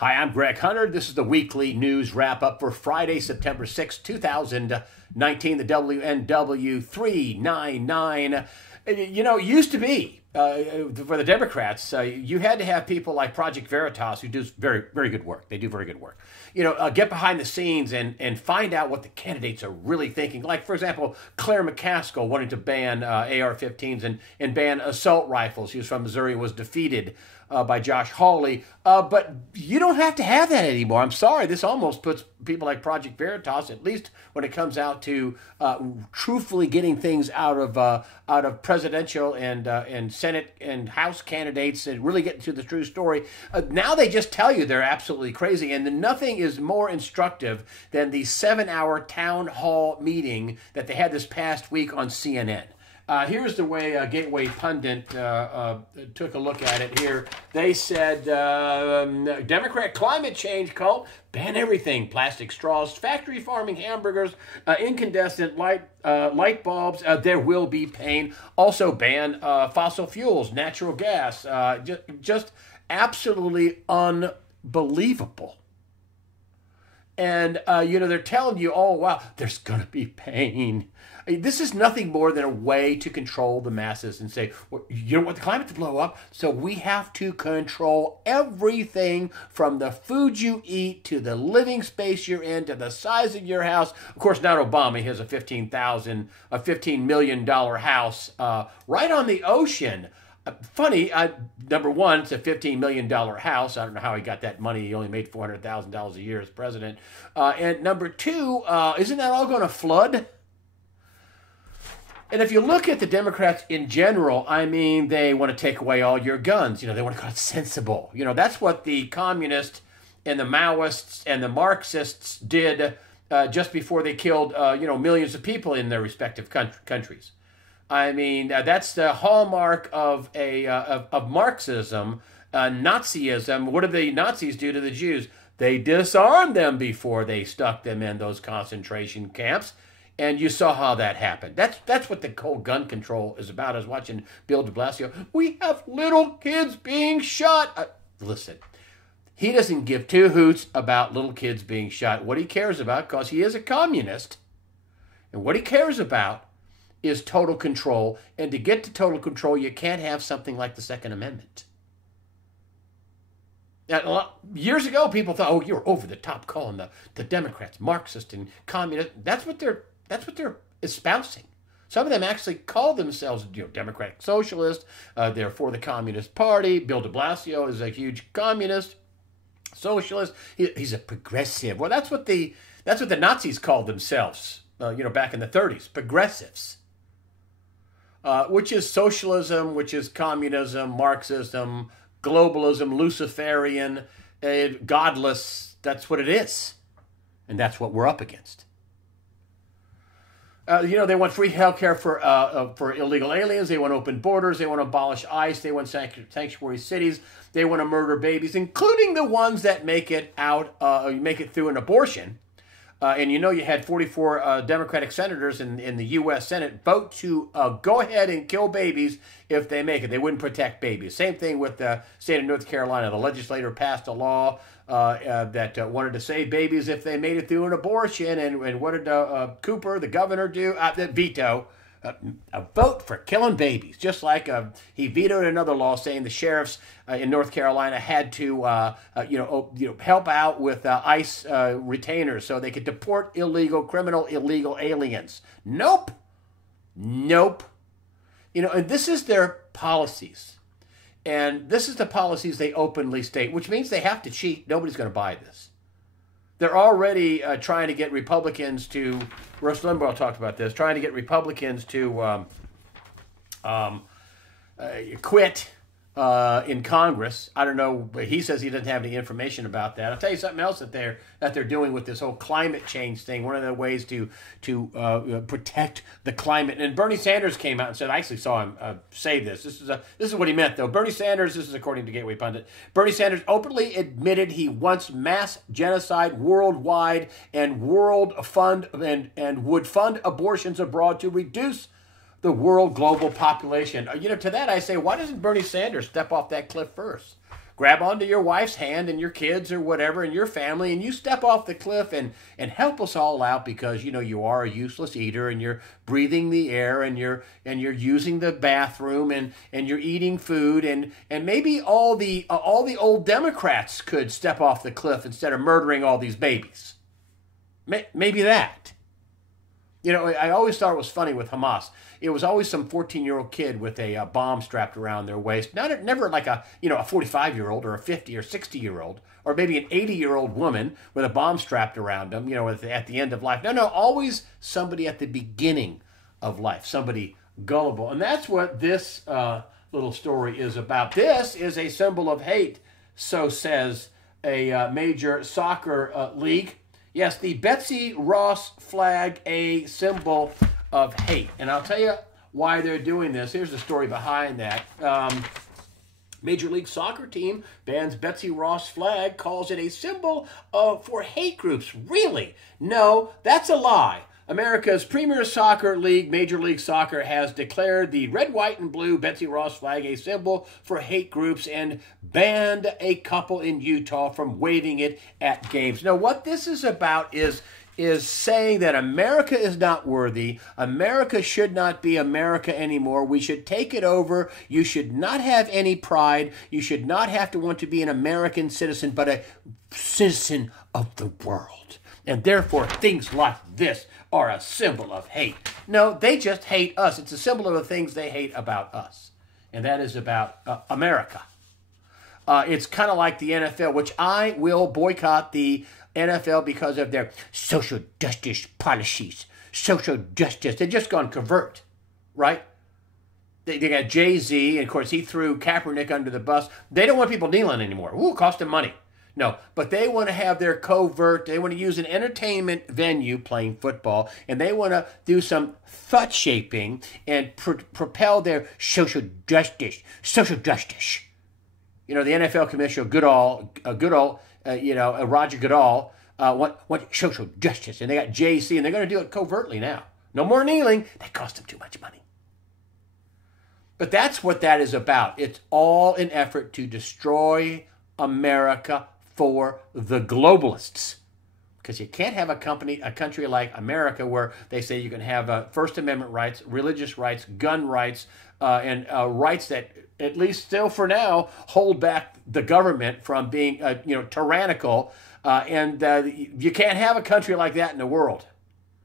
Hi, I'm Greg Hunter. This is the weekly news wrap up for Friday, September 6, 2019, the WNW 399. You know, it used to be for the Democrats, you had to have people like Project Veritas who do very, very good work. They do very good work. You know, get behind the scenes and find out what the candidates are really thinking. Like, for example, Claire McCaskill wanted to ban AR-15s and ban assault rifles. She was from Missouri and was defeated by Josh Hawley. But you don't have to have that anymore. I'm sorry. This almost puts people like Project Veritas, at least when it comes out to truthfully getting things out of presidential and Senate and House candidates and really getting to the true story. Now they just tell you they're absolutely crazy. And nothing is more instructive than the 7-hour town hall meeting that they had this past week on CNN. Here's the way Gateway Pundit took a look at it here. They said, Democrat climate change cult, ban everything, plastic straws, factory farming hamburgers, incandescent light bulbs, there will be pain. Also ban fossil fuels, natural gas, just absolutely unbelievable. And, they're telling you, oh, wow, there's going to be pain. This is nothing more than a way to control the masses and say, well, you don't want the climate to blow up, so we have to control everything from the food you eat to the living space you're in to the size of your house. Of course, not Obama. He has a $15 million house right on the ocean. Funny, number one, it's a $15 million house. I don't know how he got that money. He only made $400,000 a year as president. And number two, isn't that all going to flood? And if you look at the Democrats in general, I mean, they want to take away all your guns. They want to call it sensible. That's what the communists and the Maoists and the Marxists did just before they killed, millions of people in their respective countries. I mean, that's the hallmark of Marxism, Nazism. What did the Nazis do to the Jews? They disarmed them before they stuck them in those concentration camps. And you saw how that happened. That's what the whole gun control is about. I was watching Bill de Blasio. We have little kids being shot. Listen, he doesn't give two hoots about little kids being shot. What he cares about, because he is a communist, and what he cares about is total control. And to get to total control, you can't have something like the Second Amendment. Now, years ago, people thought, oh, you're over the top calling the Democrats Marxist and communist. That's what they're espousing. Some of them actually call themselves, Democratic Socialist. They're for the Communist Party. Bill de Blasio is a huge communist, socialist. He's a progressive. Well, that's what the Nazis called themselves. Back in the 30s, progressives. Which is socialism, which is communism, Marxism, globalism, Luciferian, godless. That's what it is. And that's what we're up against. They want free health care for illegal aliens. They want open borders. They want to abolish ICE. They want sanctuary cities. They want to murder babies, including the ones that make it through an abortion. And you had 44 Democratic senators in the U.S. Senate vote to go ahead and kill babies if they make it. They wouldn't protect babies. Same thing with the state of North Carolina. The legislator passed a law that wanted to save babies if they made it through an abortion. And what did Cooper, the governor, do? Veto. A vote for killing babies, just like he vetoed another law saying the sheriffs in North Carolina had to, help out with ICE retainers so they could deport illegal aliens. Nope. And this is their policies, and this is the policies they openly state, which means they have to cheat. Nobody's going to buy this. They're already trying to get Republicans to, Rush Limbaugh talked about this, trying to get Republicans to quit in Congress. I don't know, but he says he doesn't have any information about that. I'll tell you something else that they're doing with this whole climate change thing. One of the ways to protect the climate. And Bernie Sanders came out and said, I actually saw him say this. This is what he meant, though. Bernie Sanders, this is according to Gateway Pundit, Bernie Sanders openly admitted he wants mass genocide worldwide and would fund abortions abroad to reduce the world global population. To that I say, why doesn't Bernie Sanders step off that cliff first? Of grab onto your wife's hand and your kids or whatever and your family, and you step off the cliff and help us all out, because you are a useless eater, and you're breathing the air, and you're using the bathroom, and you're eating food, and maybe all the old Democrats could step off the cliff instead of murdering all these babies. Maybe that. I always thought it was funny with Hamas. It was always some 14-year-old kid with a bomb strapped around their waist. Never like a 45-year-old or a 50 or 60-year-old, or maybe an 80-year-old woman with a bomb strapped around them, at the end of life. No, always somebody at the beginning of life, somebody gullible. And that's what this little story is about. This is a symbol of hate, so says a major soccer league. Yes, the Betsy Ross flag, a symbol of hate. And I'll tell you why they're doing this. Here's the story behind that. Major League Soccer team bans Betsy Ross flag, calls it a symbol for hate groups. Really? No, that's a lie. America's premier soccer league, Major League Soccer, has declared the red, white, and blue Betsy Ross flag a symbol for hate groups and banned a couple in Utah from waving it at games. Now, what this is about is saying that America is not worthy. America should not be America anymore. We should take it over. You should not have any pride. You should not have to want to be an American citizen, but a citizen of the world. And therefore, things like this are a symbol of hate. No, they just hate us. It's a symbol of the things they hate about us. And that is about America. It's kind of like the NFL, which I will boycott the NFL because of their social justice policies. Social justice. They've just gone covert, right? They got Jay-Z, and of course he threw Kaepernick under the bus. They don't want people kneeling anymore. Ooh, it cost them money. No, but they want to have their covert, they want to use an entertainment venue playing football, and they want to do some thought shaping and propel their social justice. Social justice. The NFL commissioner, Roger Goodall, want social justice, and they got JC, and they're going to do it covertly now. No more kneeling. That cost them too much money. But that's what that is about. It's all an effort to destroy America for the globalists. Because you can't have a country like America where they say you can have First Amendment rights, religious rights, gun rights, and rights that, at least still for now, hold back the government from being tyrannical. And you can't have a country like that in the world.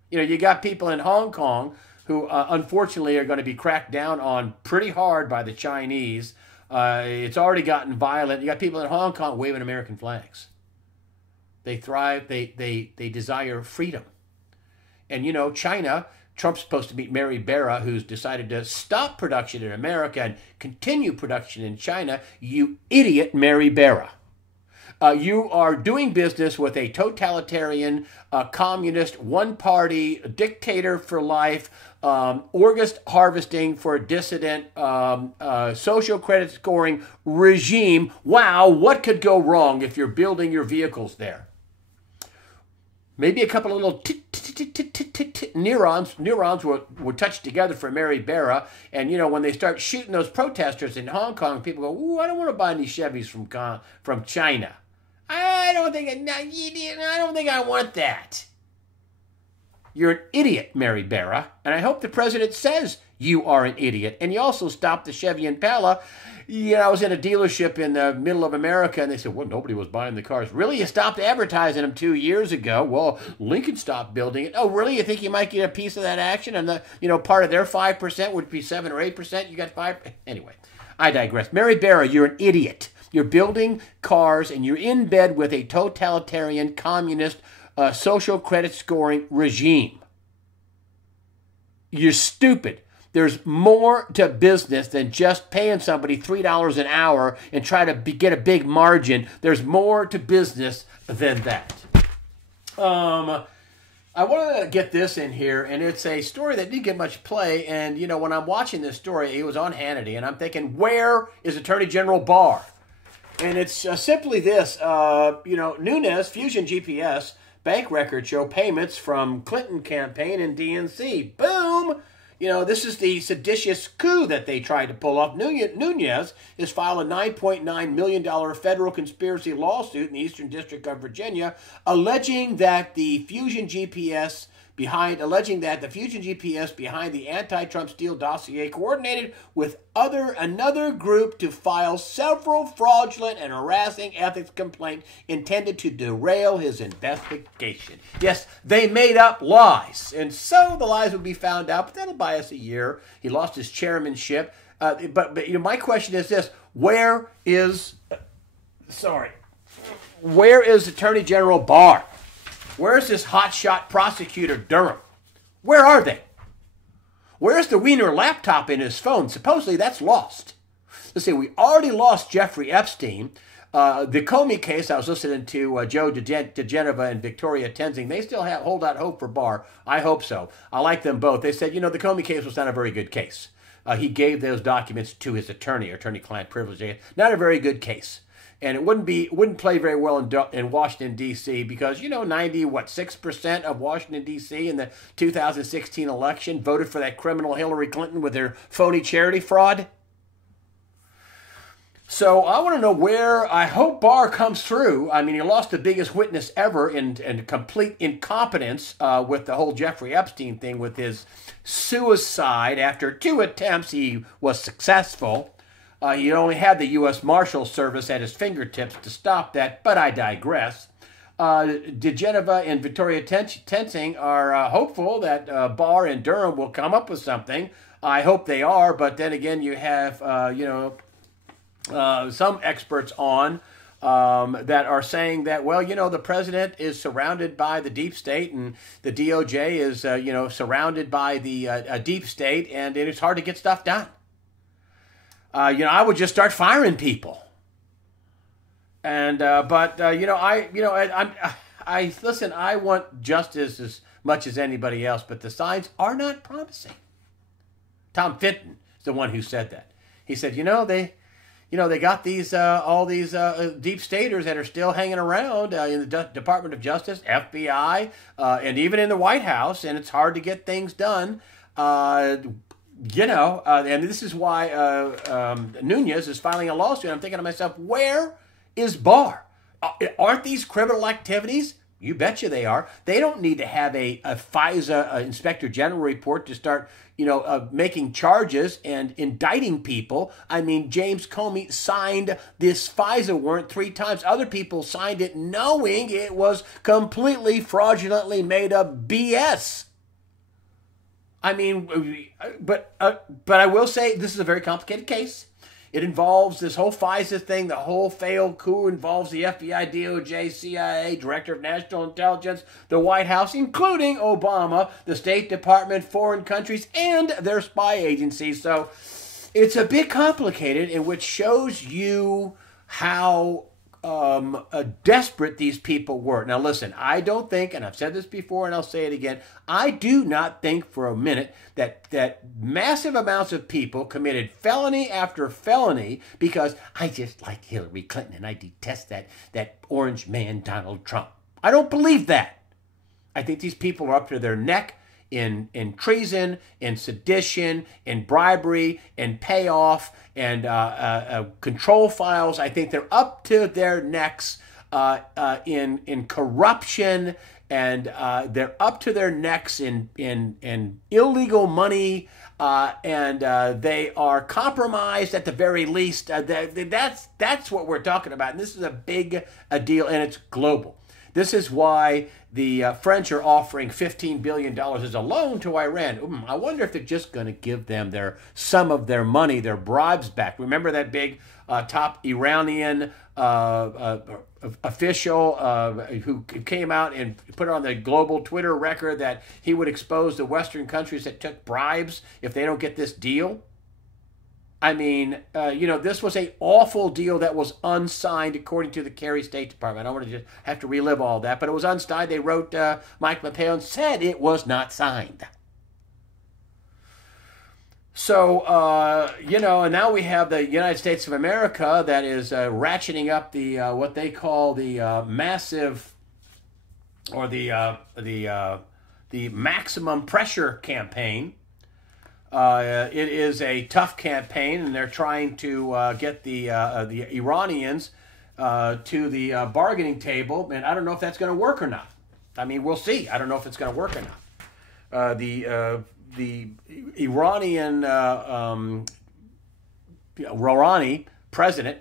You got people in Hong Kong who unfortunately are going to be cracked down on pretty hard by the Chinese. It's already gotten violent. You got people in Hong Kong waving American flags. They thrive. They desire freedom. And China, Trump's supposed to meet Mary Barra, who's decided to stop production in America and continue production in China. You idiot, Mary Barra. You are doing business with a totalitarian, communist, one-party dictator for life, August harvesting for a dissident, social credit scoring regime. Wow, what could go wrong if you're building your vehicles there? Maybe a couple of little neurons were touched together for Mary Barra. And, when they start shooting those protesters in Hong Kong, people go, ooh, I don't want to buy any Chevys from China. I don't think I want that. You're an idiot, Mary Barra, and I hope the president says you are an idiot. And you also stopped the Chevy Impala. I was in a dealership in the middle of America, and they said, well, nobody was buying the cars. Really? You stopped advertising them 2 years ago. Well, Lincoln stopped building it. Oh, really? You think you might get a piece of that action? And part of their 5% would be 7 or 8%. You got 5%. Anyway, I digress. Mary Barra, you're an idiot. You're building cars, and you're in bed with a totalitarian, communist, social credit scoring regime. You're stupid. There's more to business than just paying somebody $3 an hour and try to get a big margin. There's more to business than that. I want to get this in here, and it's a story that didn't get much play. And, when I'm watching this story, it was on Hannity, and I'm thinking, where is Attorney General Barr? And it's simply this, Nunes, Fusion GPS, bank records show payments from Clinton campaign and DNC. Boom! This is the seditious coup that they tried to pull off. Nunes has filed a $9.9 million federal conspiracy lawsuit in the Eastern District of Virginia, alleging that the Fusion GPS behind the anti-Trump Steele dossier coordinated with another group to file several fraudulent and harassing ethics complaints intended to derail his investigation. Yes, they made up lies, and so the lies would be found out, but that'll buy us a year. He lost his chairmanship. But my question is this: where is Attorney General Barr? Where's this hotshot prosecutor Durham? Where are they? Where's the Wiener laptop in his phone? Supposedly that's lost. Let's see, we already lost Jeffrey Epstein. The Comey case, I was listening to Joe DeGeneva and Victoria Tenzing. They still hold out hope for Barr. I hope so. I like them both. They said, the Comey case was not a very good case. He gave those documents to his attorney-client privilege. Not a very good case. And it wouldn't play very well in Washington, D.C. because, 6% of Washington, D.C. in the 2016 election voted for that criminal Hillary Clinton with her phony charity fraud. So I want to know where I hope Barr comes through. I mean, he lost the biggest witness ever in complete incompetence with the whole Jeffrey Epstein thing with his suicide. After 2 attempts, he was successful. He only had the U.S. Marshal Service at his fingertips to stop that, but I digress. DeGeneva and Victoria Tenzing are hopeful that Barr and Durham will come up with something. I hope they are, but then again, you have, some experts on that are saying that, the president is surrounded by the deep state and the DOJ is, surrounded by the deep state, and it's hard to get stuff done. I would just start firing people. And listen. I want justice as much as anybody else, but the signs are not promising. Tom Fitton is the one who said that. He said, they got these all these deep staters that are still hanging around in the Department of Justice, FBI, and even in the White House, and it's hard to get things done. And this is why Nunes is filing a lawsuit. I'm thinking to myself, where is Barr? Aren't these criminal activities? You betcha they are. They don't need to have a FISA Inspector General report to start, making charges and indicting people. I mean, James Comey signed this FISA warrant 3 times. Other people signed it knowing it was completely fraudulently made up BS. I mean, but I will say this is a very complicated case. It involves this whole FISA thing. The whole failed coup involves the FBI, DOJ, CIA, Director of National Intelligence, the White House, including Obama, the State Department, foreign countries, and their spy agencies. So it's a bit complicated, and which shows you how desperate these people were. Now listen, I don't think, and I've said this before and I'll say it again, I do not think for a minute that massive amounts of people committed felony after felony because I just like Hillary Clinton and I detest that orange man Donald Trump. I don't believe that. I think these people are up to their neck in treason, in sedition, in bribery, in payoff, and control files. I think they're up to their necks in corruption, and they're up to their necks in illegal money, and they are compromised at the very least. That's what we're talking about, and this is a big deal, and it's global. This is why the French are offering $15 billion as a loan to Iran. I wonder if they're just going to give them some of their money, their bribes back. Remember that big top Iranian official who came out and put on the global Twitter record that he would expose the Western countries that took bribes if they don't get this deal? I mean, this was an awful deal that was unsigned according to the Kerry State Department. I don't want to just have to relive all that, but it was unsigned. They wrote Mike Pompeo and said it was not signed. So, and now we have the United States of America that is ratcheting up the what they call the massive or the maximum pressure campaign. It is a tough campaign, and they're trying to get the Iranians to the bargaining table, and I don't know if that's going to work or not. I mean, we'll see. I don't know if it's going to work or not. The Iranian Rouhani president,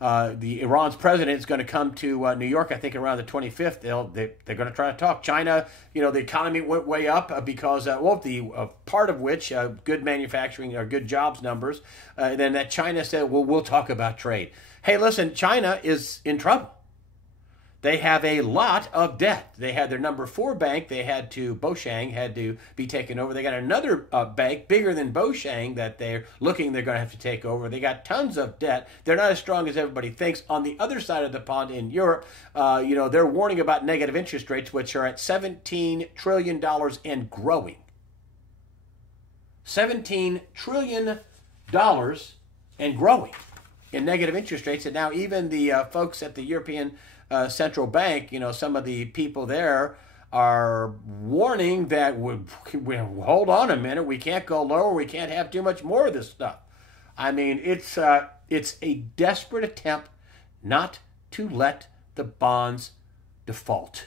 Iran's president, is going to come to New York, I think, around the 25th. They're going to try to talk. China, the economy went way up because, part of which, good manufacturing or good jobs numbers. Then that China said, well, we'll talk about trade. Hey, listen, China is in trouble. They have a lot of debt. They had their number 4 bank. Boshang had to be taken over. They got another bank bigger than Boshang that they're going to have to take over. They got tons of debt. They're not as strong as everybody thinks. On the other side of the pond in Europe, they're warning about negative interest rates, which are at $17 trillion and growing. $17 trillion and growing in negative interest rates. And now even the folks at the European Central Bank, some of the people there are warning that we hold on a minute, we can't go lower, we can't have too much more of this stuff. I mean, it's a desperate attempt not to let the bonds default,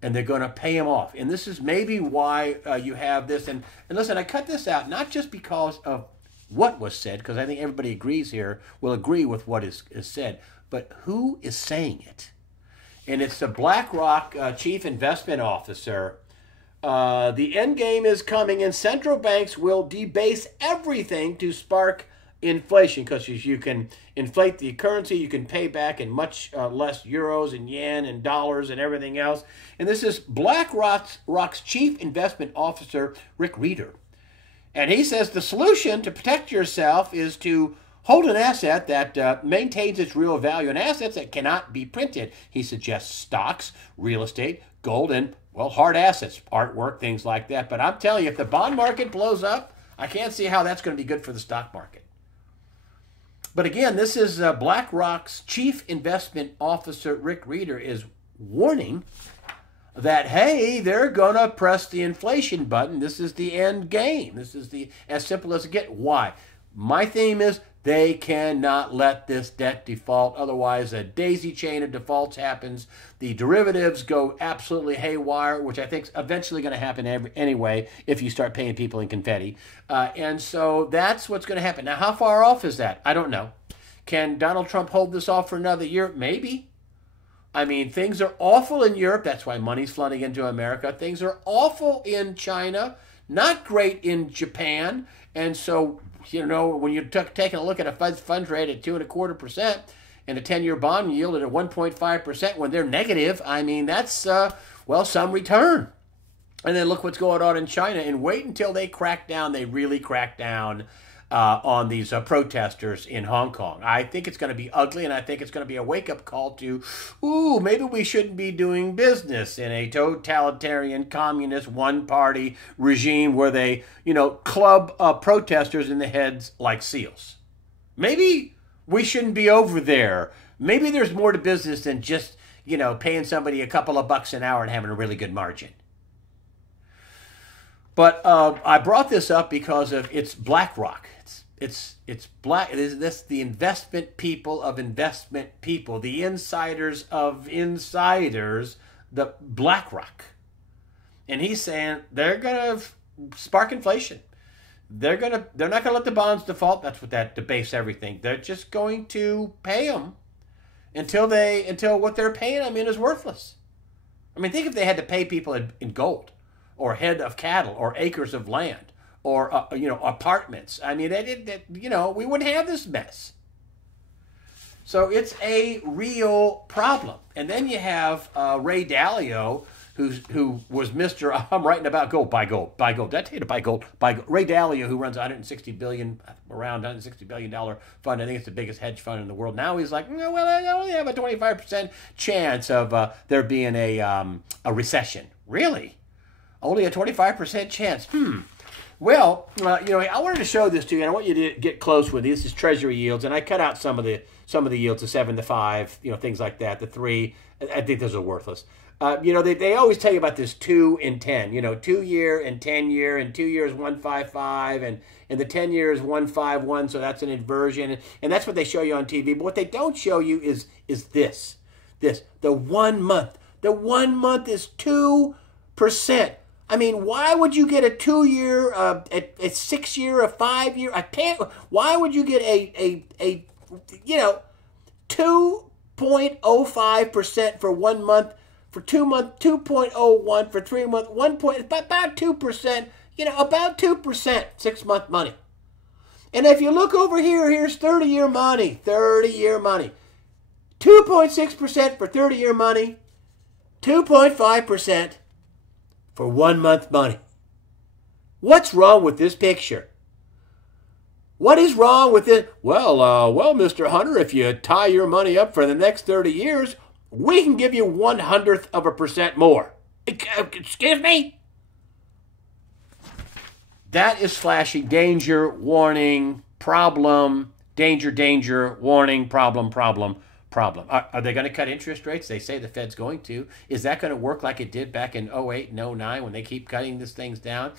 and they're going to pay them off. And this is maybe why you have this. And listen, I cut this out not just because of what was said, because I think everybody agrees here, will agree with what is said, but who is saying it? And it's the BlackRock chief investment officer. The end game is coming, and central banks will debase everything to spark inflation, because you can inflate the currency, you can pay back in much less euros and yen and dollars and everything else. And this is BlackRock's chief investment officer, Rick Rieder. And he says the solution to protect yourself is to hold an asset that maintains its real value, and assets that cannot be printed. He suggests stocks, real estate, gold, and, hard assets, artwork, things like that. But I'm telling you, if the bond market blows up, I can't see how that's going to be good for the stock market. But again, this is BlackRock's chief investment officer, Rick Rieder, is warning that, hey, they're going to press the inflation button. This is the end game. This is as simple as it gets. Why? My theme is they cannot let this debt default. Otherwise, a daisy chain of defaults happens. The derivatives go absolutely haywire, which I think is eventually going to happen anyway if you start paying people in confetti. And so that's what's going to happen. Now, how far off is that? I don't know. Can Donald Trump hold this off for another year? Maybe. I mean, things are awful in Europe. That's why money's flooding into America. Things are awful in China. Not great in Japan. And so, when you're taking a look at a funds rate at 2.25% and a 10-year bond yield at 1.5% when they're negative, I mean, that's, some return. And then look what's going on in China, and wait until they really crack down on these protesters in Hong Kong. I think it's going to be ugly, and I think it's going to be a wake-up call to, maybe we shouldn't be doing business in a totalitarian, communist, one-party regime where they, club protesters in the heads like seals. Maybe we shouldn't be over there. Maybe there's more to business than just, paying somebody a couple of bucks an hour and having a really good margin. But I brought this up because it's BlackRock. It's the investment people of investment people, the insiders of insiders, the BlackRock. And he's saying they're going to spark inflation. They're not going to let the bonds default. That's what that debase everything. They're just going to pay them until what they're paying them in is worthless. I mean, think if they had to pay people in gold, or head of cattle, or acres of land, or apartments. I mean, we wouldn't have this mess. So it's a real problem. And then you have Ray Dalio, who was Mr. I'm writing about gold, buy gold. Did I tell you to buy gold? Buy gold. Ray Dalio, who runs around $160 billion fund. I think it's the biggest hedge fund in the world. Now he's like, I only have a 25% chance of there being a recession. Really? Only a 25% chance. Well, I wanted to show this to you, and I want you to get close with this. This is Treasury yields, and I cut out some of some of the yields, the 7, the 5, things like that, the 3. I think those are worthless. They always tell you about this 2 and 10, 2-year and 10-year, and 2 years 155, and the 10 years 151. So that's an inversion, and that's what they show you on TV. But what they don't show you is this the 1 month. The 1 month is 2%. I mean, why would you get a 2-year, a 6-year, a 5-year? Why would you get a 2.05% for 1 month? For 2 months, 2.01 for 3 months, 1 point, about 2%, about 2%, 6-month money. And if you look over here, here's 30-year money, 2.6% for 30-year money, 2.5% for 1 month money. What's wrong with this picture? What is wrong with it? Well, Mr. Hunter, if you tie your money up for the next 30 years, we can give you 0.01% more. Excuse me? That is flashing danger, warning, problem, danger, warning, problem. Are they going to cut interest rates? They say the Fed's going to. Is that going to work like it did back in 08 and 09 when they keep cutting these things down?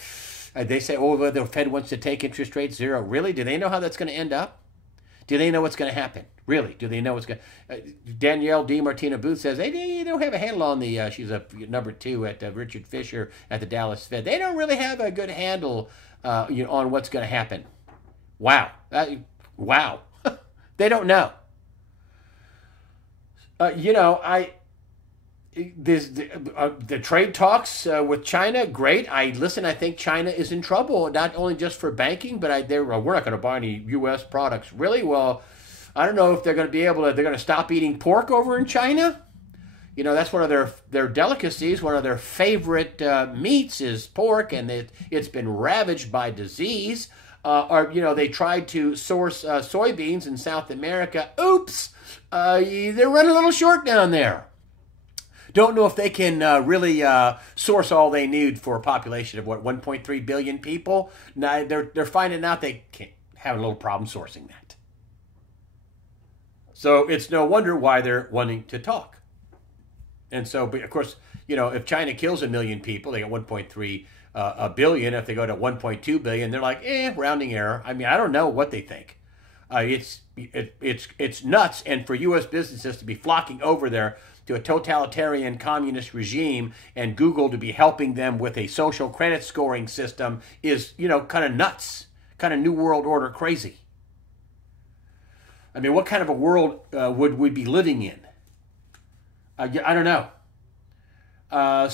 They say, the Fed wants to take interest rates 0. Really? Do they know how that's going to end up? Do they know what's going to happen? Really? Do they know what's going to... Danielle DiMartino Booth says they don't have a handle on the... she's a number 2 at Richard Fisher at the Dallas Fed. They don't really have a good handle on what's going to happen. Wow. Wow. They don't know. The trade talks with China, great. I think China is in trouble, not only just for banking, but we're not going to buy any U.S. products. Really? Well, I don't know if they're going to be they're going to stop eating pork over in China. That's one of their delicacies. One of their favorite meats is pork, and it's been ravaged by disease. They tried to source soybeans in South America. Oops, they're running a little short down there. Don't know if they can really source all they need for a population of 1.3 billion people. Now they're finding out they can't have a little problem sourcing that. So it's no wonder why they're wanting to talk. And so, of course, if China kills 1 million people, they got 1.3 billion. If they go to 1.2 billion, they're like, rounding error. I mean, I don't know what they think. It's nuts. And for U.S. businesses to be flocking over there to a totalitarian communist regime and Google to be helping them with a social credit scoring system is, kind of nuts, kind of New World Order crazy. I mean, what kind of a world would we be living in? I don't know. I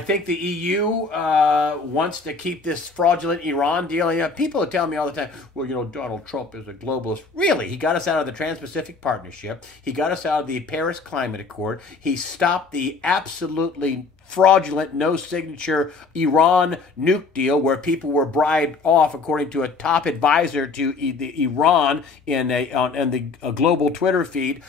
think the EU wants to keep this fraudulent Iran deal. People are telling me all the time, Donald Trump is a globalist. Really? He got us out of the Trans-Pacific Partnership. He got us out of the Paris Climate Accord. He stopped the absolutely fraudulent, no-signature Iran nuke deal where people were bribed off, according to a top advisor to Iran in the global Twitter feed.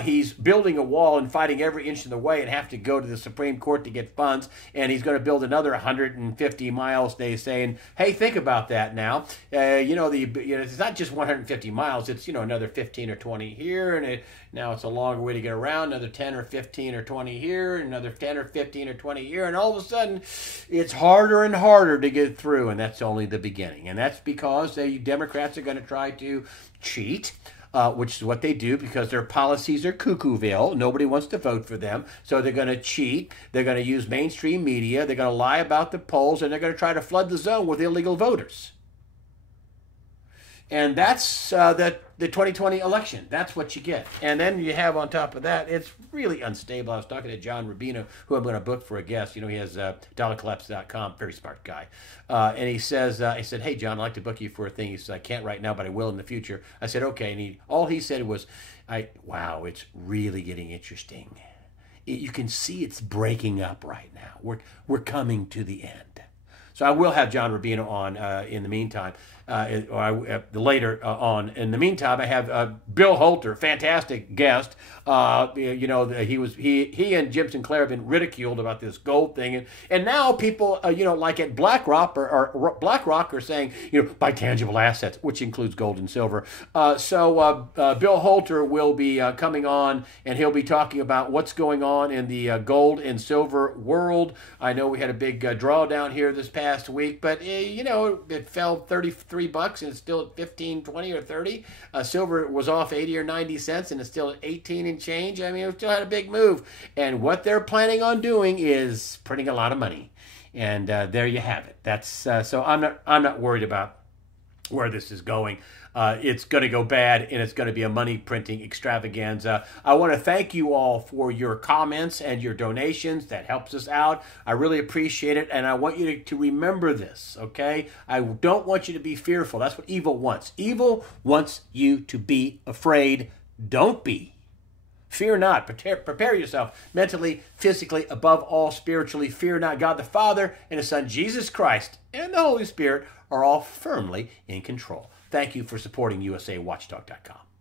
He's building a wall and fighting every inch of the way and have to go to the Supreme Court to get funds, and he's going to build another 150 miles, they say. And hey, think about that now. It's not just 150 miles. It's, another 15 or 20 here, and now it's a longer way to get around, another 10 or 15 or 20 here, another 10 or 15 or 20 here, and all of a sudden it's harder and harder to get through, and that's only the beginning. And that's because the Democrats are going to try to cheat, which is what they do because their policies are cuckooville. Nobody wants to vote for them, so they're going to cheat. They're going to use mainstream media. They're going to lie about the polls, and they're going to try to flood the zone with illegal voters. And that's the 2020 election. That's what you get. And then you have on top of that, it's really unstable. I was talking to John Rubino, who I'm going to book for a guest. He has dollarcollapse.com, very smart guy. And he says, I said, hey, John, I'd like to book you for a thing. He says, I can't right now, but I will in the future. I said, okay. And all he said was, wow, it's really getting interesting. You can see it's breaking up right now. We're coming to the end. So I will have John Rubino on in the meantime. later on. In the meantime, I have Bill Holter, fantastic guest. He and Jim Sinclair have been ridiculed about this gold thing, and now people like at BlackRock BlackRock are saying buy tangible assets, which includes gold and silver. So Bill Holter will be coming on, and he'll be talking about what's going on in the gold and silver world. I know we had a big drawdown here this past week, but it fell $33 and it's still at 15, 20, or 30. Silver was off 80 or 90 cents and it's still at 18 and change. I mean, it still had a big move. And what they're planning on doing is printing a lot of money. And there you have it. That's so I'm not worried about where this is going. It's going to go bad, and it's going to be a money printing extravaganza. I want to thank you all for your comments and your donations. That helps us out. I really appreciate it, and I want you to remember this, okay? I don't want you to be fearful. That's what evil wants. Evil wants you to be afraid. Don't be. Fear not. Prepare yourself mentally, physically, above all spiritually. Fear not. God the Father and His Son Jesus Christ and the Holy Spirit are all firmly in control. Thank you for supporting USAWatchdog.com.